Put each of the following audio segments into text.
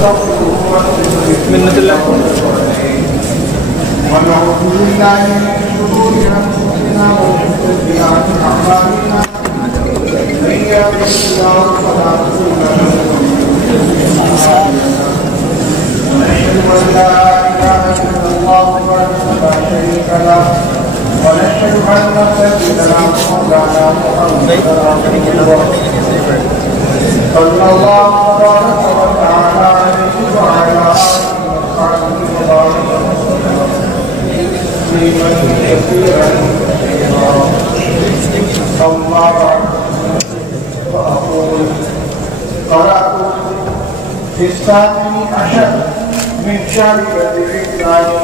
منة الله. ونعوذ بالله من شرور انفسنا ومن سيئات اعمالنا من يهده الله فلا مضل له ونشهد ان لا اله الا الله وحده لا شريك له ونشهد ان سيدنا ومولانا محمدا عبده ورسوله صلى الله تبارك وتعالى عليه وعلى اله وصحبه وبارك كثيرا أما بعد فأقول قرأت في الثامن عشر من شهر ربيع الثاني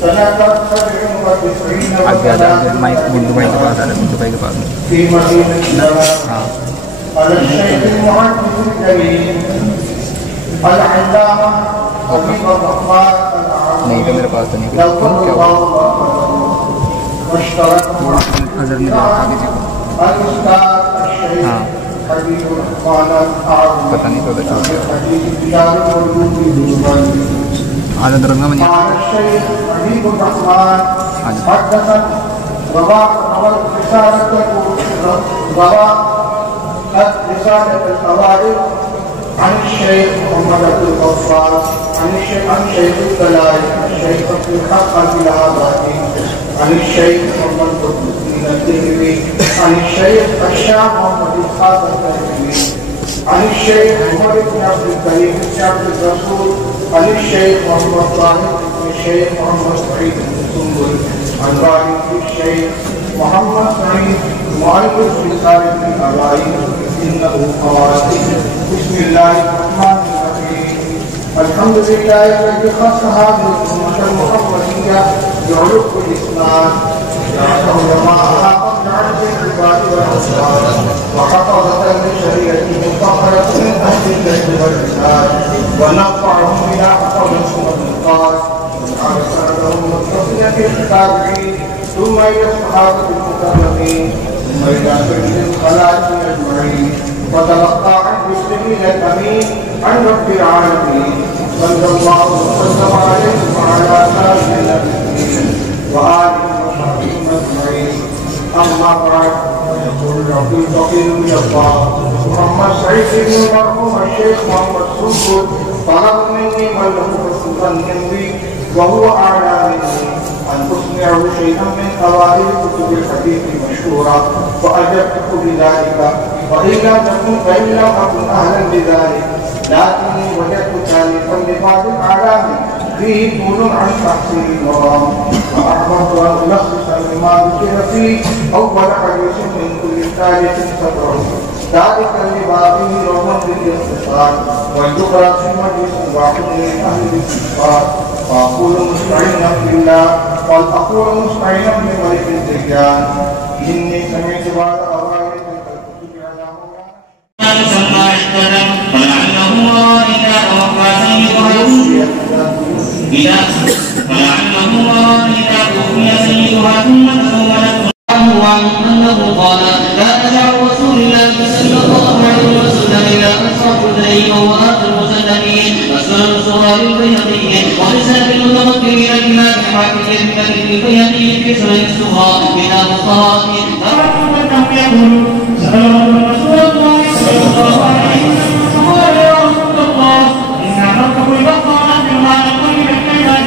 سنة 97 في مدينة دمشق على الشيخ المحدث الكريم العلامة حبيب الرحمن नहीं तो मेरे पास तो नहीं مشترك नजर नहीं आता किसी को الاستاذ الشيخ حبيب الرحمن पता नहीं तो الشيخ आज अंदर में الشيخ حبيب الرحمن حدثا رواق رسالة رواق رسالة القواعد عن الشيخ محمد عبد الغفار عن شيخ الدلائل الشيخ عبد الحق الإلهابادي عن الشيخ محمد قطب الدين الدهلوي عن الشيخ الشاه محمد إسحاق الدهلوي عن الشيخ عمر بن عبد الكريم بن عبد الرسول عن الشيخ محمد طاهر بن الشيخ محمد سعيد بن سنبل عن والد الشيخ محمد سعيد مؤلف رسالة الأرائي إنه خواتيم. بسم الله الرحمن الرحيم. الحمد لله الذي خص هذه الأمة المحمدية بعلوم الإسلام وعلماءها قبل عدد العباد والأسرار وحفظة لشريعته مطهرة من أهل البيت والعباد ونرفعهم إلى أفضل الأمة القاس وجعل سندهم متصلا في التابعين ثم إلى الصحابة المكرمين ثم إلى سيد الخلائق أجمعين وتلقى عن رسله الأمين عن رب العالمين صلى الله وسلم عليه وعلى آله النبيين وآله وصحبه أجمعين. أما بعد يقول ربي الفقير من الله محمد سعيد بن المرحوم الشيخ محمد سنبل طلب مني من له حسن مني وهو أعلى مني أن أسمعه شيئا من أوائل كتب الحديث المشهورة فأجبت بذلك فإن لم أكن أهلا بذلك لكني وجدت تاليفا لبعض الأعلام فيه طول عن تحصيل المرام فأحببت أن ألخص لما ذكر فيه أول حديث من كل ثالث سطر ذلك لبابه روما بالاختصار والذكر في مجلس واحد من أهل الاستغفار فأقول مستعينا بالله والأقول مستعينا بملك الدجال إني سمعت بعض أوائل الكتب على أنه قال لا تدع رسول الله صلى الله عليه وسلم إلى أنصاف الليل وآخر المسلمين أسرار صغار البيهقي ورسالة المتمكنين الإمام حاكم الكبير البيهقي في سنن الصغرى كتاب الطهارة يقول سأل رسول الله صلى الله عليه وسلم فقال يا رسول الله إنا نركب البقرة بالله كل الكيان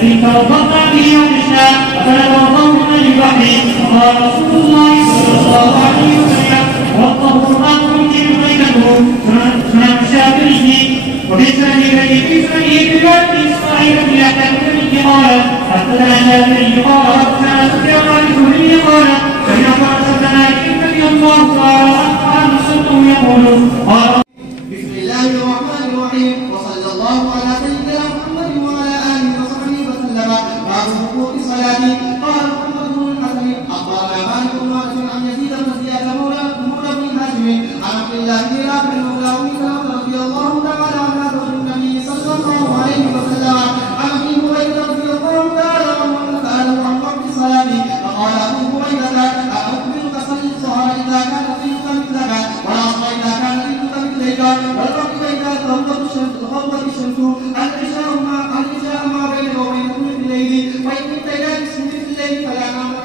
فإن توضأنا به ومشنا فنتوضأ من البحر فقال رسول الله صلى الله عليه وسلم والطهور الآن يمكن بينكم سنن الشافعي وفي سنن في رواية إسماعيل بن يحيى الكلمي قال حدثنا الشافعي قال حدثنا سفيان عن الزهري قال سمعت حدثنا النبي الله تعالى عنه سنه يقول قال بسم الله الرحمن الرحيم وصلى الله على سيدنا محمد وعلى آله وصحبه وسلم مع حقوق الصلاة. قال محمد بن الحسن أخبرنا مالك بن أنس عن يزيد بن زياد مولى بن هاشم عن عبد الله بن رافع مولى أم سلمة رضي الله تعالى عنها زوج النبي صلى الله عليه وسلم عن أبي هريرة رضي الله تعالى عنه سأله عن وقت الصلاة فقال أبو هريرة أخبرك صلي الظهر إذا كان فيك مثلك والعصر إذا كان فيك مثلك والمغرب إذا توضأت الشمس العشاء ما بينك وبين كل الليل، وإن كنت إلى نصف الليل فلا نام